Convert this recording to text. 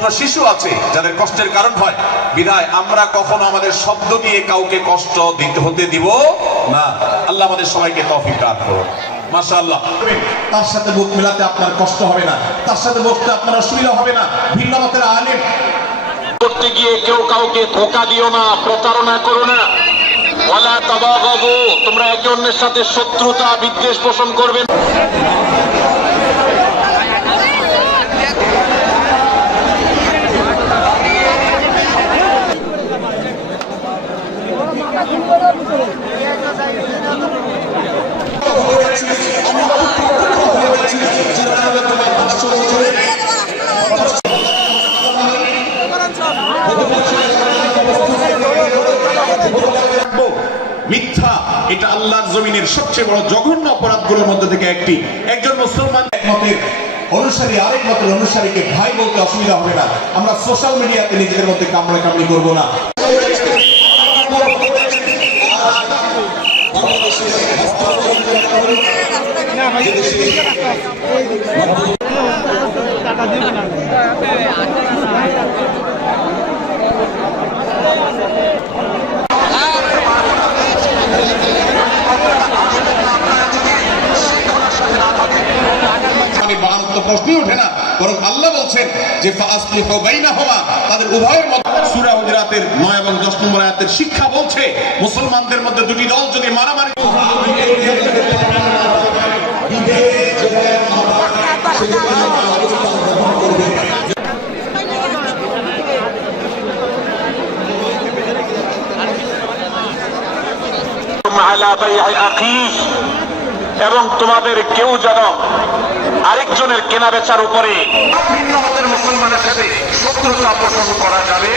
ছোট শিশু আছে যাদের কষ্টের কারণ হয়, বিধায় আমরা কখনো আমাদের শব্দ দিয়ে কাউকে কষ্ট হতে দিব না। আল্লাহ আমাদের সবাইকে তৌফিক দান করুন। মাশাআল্লাহ। তার সাথে বুক মেলাতে আপনার কষ্ট হবে না, তার সাথে বসতে আপনার অসুবিধা হবে না। ভিন্ন মতের আলেম করতে গিয়ে কেউ কাউকে ধোঁকা দিও না, প্রতারণা করো না। ওয়ালা তাবাগাদু, তোমরা একে অন্যের সাথে শত্রুতা বিদ্বেষ পোষণ করবে না। মিথ্যা এটা আল্লাহর জমিনের সবচেয়ে বড় জঘন্য অপরাধগুলোর মধ্যে থেকে একটি। একজন মুসলমান এক মতের অনুসারী আরেক মতের অনুসারীকে ভাই বলতে অসুবিধা হবে না। আমরা সোশ্যাল মিডিয়াতে নিজেদের মধ্যে কামড়াকামড়ি করব না। প্রশ্নই ওঠে না, বরং আল্লাহ বলছেন যে ফাসলিহু বাইনাহুমা, তাদের উভয়ের মধ্যে। সূরা হুজুরাতের 9 এবং 10 নম্বর আয়াতের শিক্ষা বলছে মুসলমানদের মধ্যে দুটি দল যদি মারামারি এবং তোমাদের কেউ যেন আরেকজনের কেনা বেচার উপরে ভিন্ন মতের মুসলমানের সাথে শত্রুতা পোষণ করা যাবে